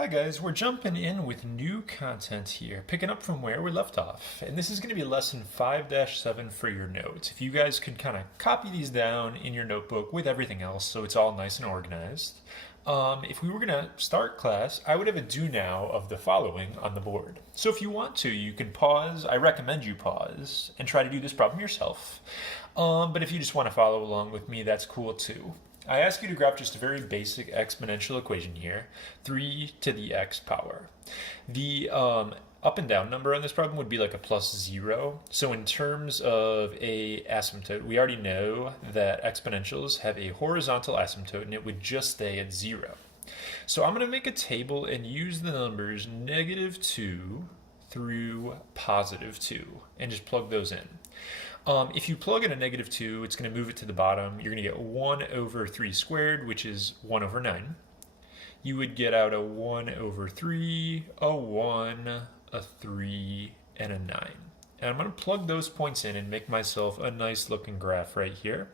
Hi guys, we're jumping in with new content here, picking up from where we left off. And this is going to be lesson 5-7 for your notes. If you guys could kind of copy these down in your notebook with everything else so it's all nice and organized. If we were going to start class, I would have a do now of the following on the board. So if you want to, you can pause. I recommend you pause and try to do this problem yourself. But if you just want to follow along with me, that's cool too. I ask you to graph just a very basic exponential equation here, 3 to the x power. The up and down number on this problem would be like a plus 0. So in terms of a asymptote, we already know that exponentials have a horizontal asymptote and it would just stay at 0. So I'm going to make a table and use the numbers -2 through +2 and just plug those in. If you plug in a -2, it's going to move it to the bottom. You're going to get 1 over 3 squared, which is 1 over 9. You would get out a 1 over 3, a 1, a 3, and a 9. And I'm going to plug those points in and make myself a nice looking graph right here.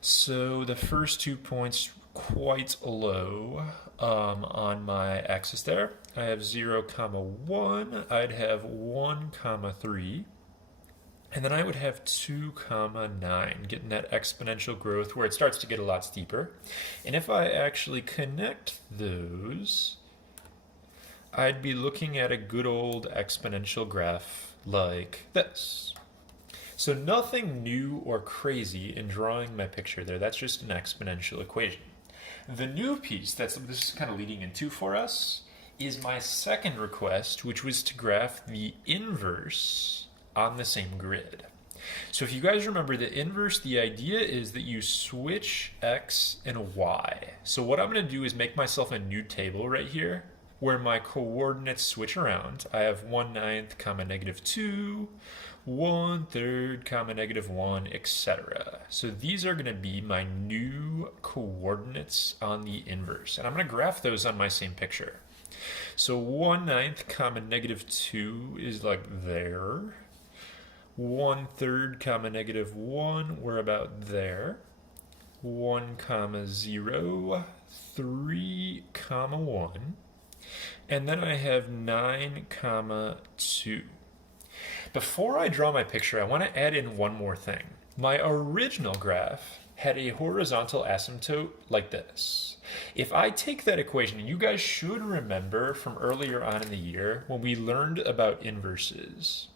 So the first 2 points quite low on my axis there. I have 0, 1. I'd have 1, 3. And then I would have 2, 9, getting that exponential growth where it starts to get a lot steeper. And if I actually connect those, I'd be looking at a good old exponential graph like this. So nothing new or crazy in drawing my picture there. That's just an exponential equation. The new piece this is kind of leading into for us is my second request, which was to graph the inverse on the same grid. So if you guys remember the inverse, the idea is that you switch x and y. So what I'm going to do is make myself a new table right here where my coordinates switch around. I have 1/9, -2, 1/3, -1, etc. So these are going to be my new coordinates on the inverse. And I'm going to graph those on my same picture. So 1/9, -2 is like there. 1/3, -1, we're about there. 1, 0, 3, 1. And then I have 9, 2. Before I draw my picture, I want to add in one more thing. My original graph had a horizontal asymptote like this. If I take that equation, and you guys should remember from earlier on in the year when we learned about inverses,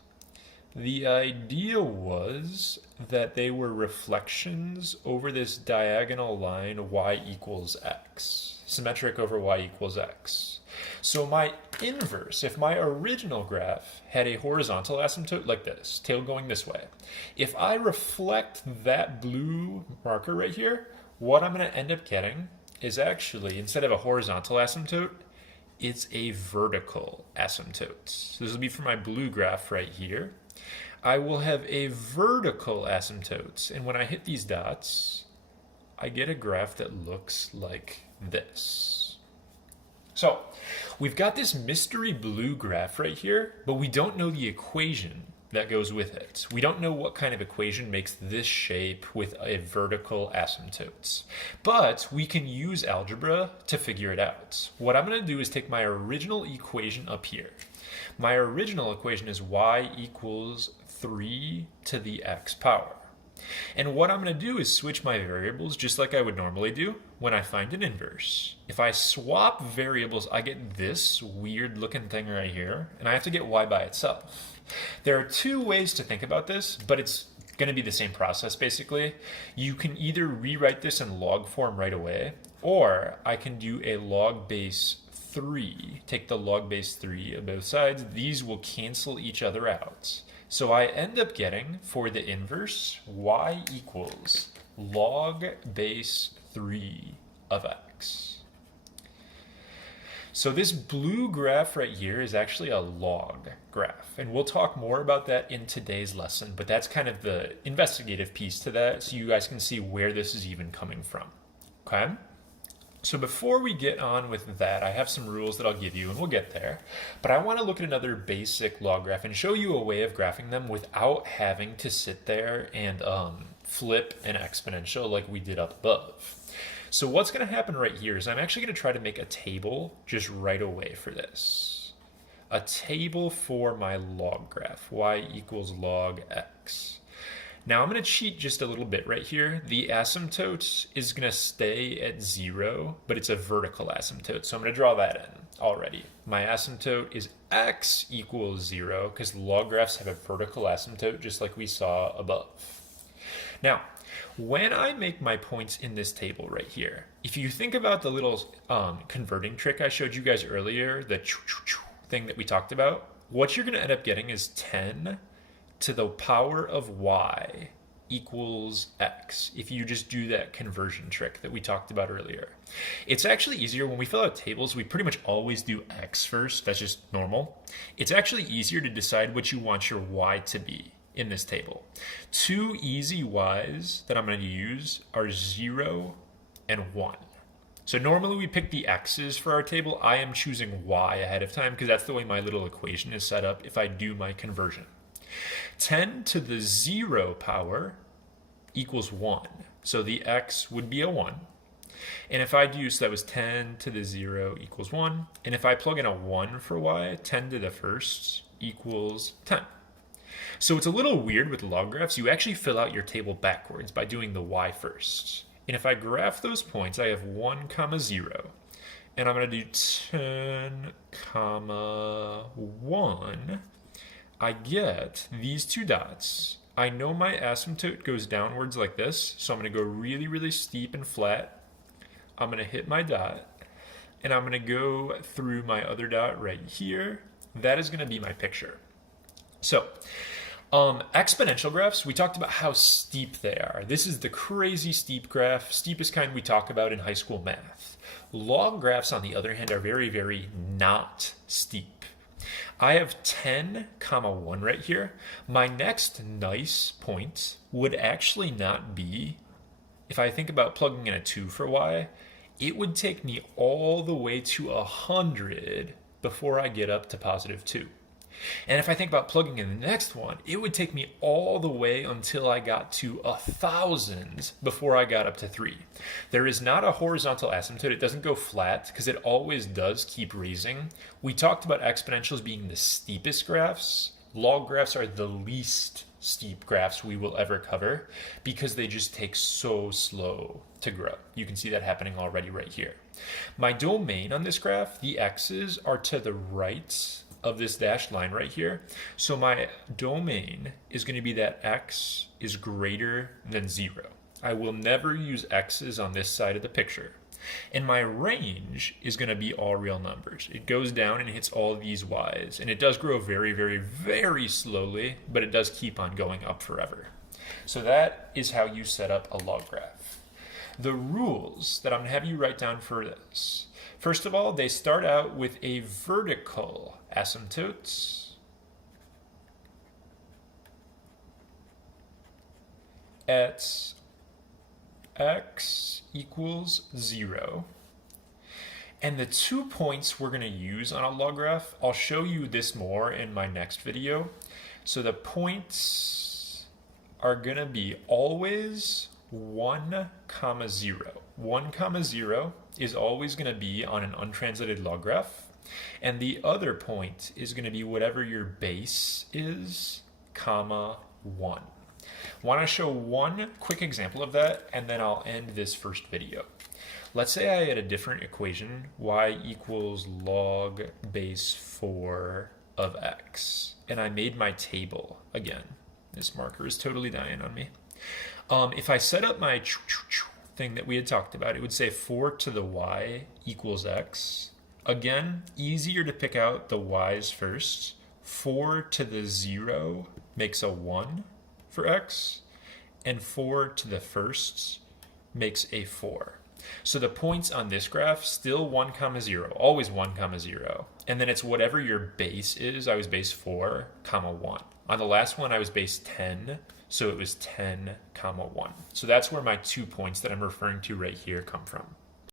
the idea was that they were reflections over this diagonal line y equals x, symmetric over y equals x. So my inverse, if my original graph had a horizontal asymptote like this, tail going this way, if I reflect that blue marker right here, what I'm going to end up getting is actually, instead of a horizontal asymptote, it's a vertical asymptote. So this will be for my blue graph right here. I will have a vertical asymptote, and when I hit these dots, I get a graph that looks like this. So we've got this mystery blue graph right here, but we don't know the equation that goes with it. We don't know what kind of equation makes this shape with a vertical asymptote. But we can use algebra to figure it out. What I'm going to do is take my original equation up here. My original equation is y equals 3 to the x power. And what I'm going to do is switch my variables just like I would normally do when I find an inverse. If I swap variables, I get this weird looking thing right here, and I have to get y by itself. There are two ways to think about this, but it's going to be the same process basically. You can either rewrite this in log form right away, or I can do a log base 3. Take the log base 3 of both sides. These will cancel each other out. So I end up getting, for the inverse, y equals log base 3 of x. So this blue graph right here is actually a log graph. And we'll talk more about that in today's lesson, but that's kind of the investigative piece to that, so you guys can see where this is even coming from. Okay? So before we get on with that, I have some rules that I'll give you, and we'll get there. But I want to look at another basic log graph and show you a way of graphing them without having to sit there and flip an exponential like we did up above. So what's going to happen right here is I'm actually going to try to make a table just right away for this. A table for my log graph, y equals log x. Now I'm going to cheat just a little bit right here. The asymptote is going to stay at 0, but it's a vertical asymptote. So I'm going to draw that in already. My asymptote is x equals 0 because log graphs have a vertical asymptote just like we saw above. Now, when I make my points in this table right here, if you think about the little converting trick I showed you guys earlier, the thing that we talked about, what you're going to end up getting is 10 to the power of y equals x if you just do that conversion trick that we talked about earlier. It's actually easier when we fill out tables, we pretty much always do x first. That's just normal. It's actually easier to decide what you want your y to be in this table. Two easy y's that I'm going to use are 0 and 1. So normally we pick the x's for our table. I am choosing y ahead of time because that's the way my little equation is set up if I do my conversion. 10 to the 0 power equals 1. So the x would be a 1. And if I do, so that was 10 to the 0 equals 1. And if I plug in a 1 for y, 10 to the first equals 10. So it's a little weird with log graphs. You actually fill out your table backwards by doing the y first. And if I graph those points, I have 1, 0. And I'm going to do 10, 1. I get these two dots. I know my asymptote goes downwards like this, so I'm going to go really, really steep and flat. I'm going to hit my dot, and I'm going to go through my other dot right here. That is going to be my picture. So, exponential graphs, we talked about how steep they are. This is the crazy steep graph, steepest kind we talk about in high school math. Log graphs, on the other hand, are very, very not steep. I have 10, 1 right here. My next nice point would actually not be, if I think about plugging in a 2 for y, it would take me all the way to 100 before I get up to positive 2. And if I think about plugging in the next one, it would take me all the way until I got to 1,000 before I got up to 3. There is not a horizontal asymptote. It doesn't go flat because it always does keep raising. We talked about exponentials being the steepest graphs. Log graphs are the least steep graphs we will ever cover because they just take so slow to grow. You can see that happening already right here. My domain on this graph, the x's are to the right of this dashed line right here. So my domain is going to be that x is greater than 0. I will never use x's on this side of the picture. And my range is going to be all real numbers. It goes down and hits all these y's. And it does grow very, very, very slowly, but it does keep on going up forever. So that is how you set up a log graph. The rules that I'm going to have you write down for this. First of all, they start out with a vertical asymptote at x equals 0. And the 2 points we're going to use on a log graph, I'll show you this more in my next video. So the points are going to be always 1, 0. 1, 0 is always going to be on an untranslated log graph. And the other point is going to be whatever your base is, 1. Want to show one quick example of that, and then I'll end this first video. Let's say I had a different equation, y equals log base 4 of x, and I made my table again. This marker is totally dying on me. If I set up my thing that we had talked about, it would say 4 to the y equals x. Again, easier to pick out the y's first. 4 to the 0 makes a 1 for x, and 4 to the first makes a 4. So the points on this graph, still 1, 0, always 1, 0. And then it's whatever your base is. I was base 4, 1. On the last one, I was base 10, so it was 10, 1. So that's where my 2 points that I'm referring to right here come from.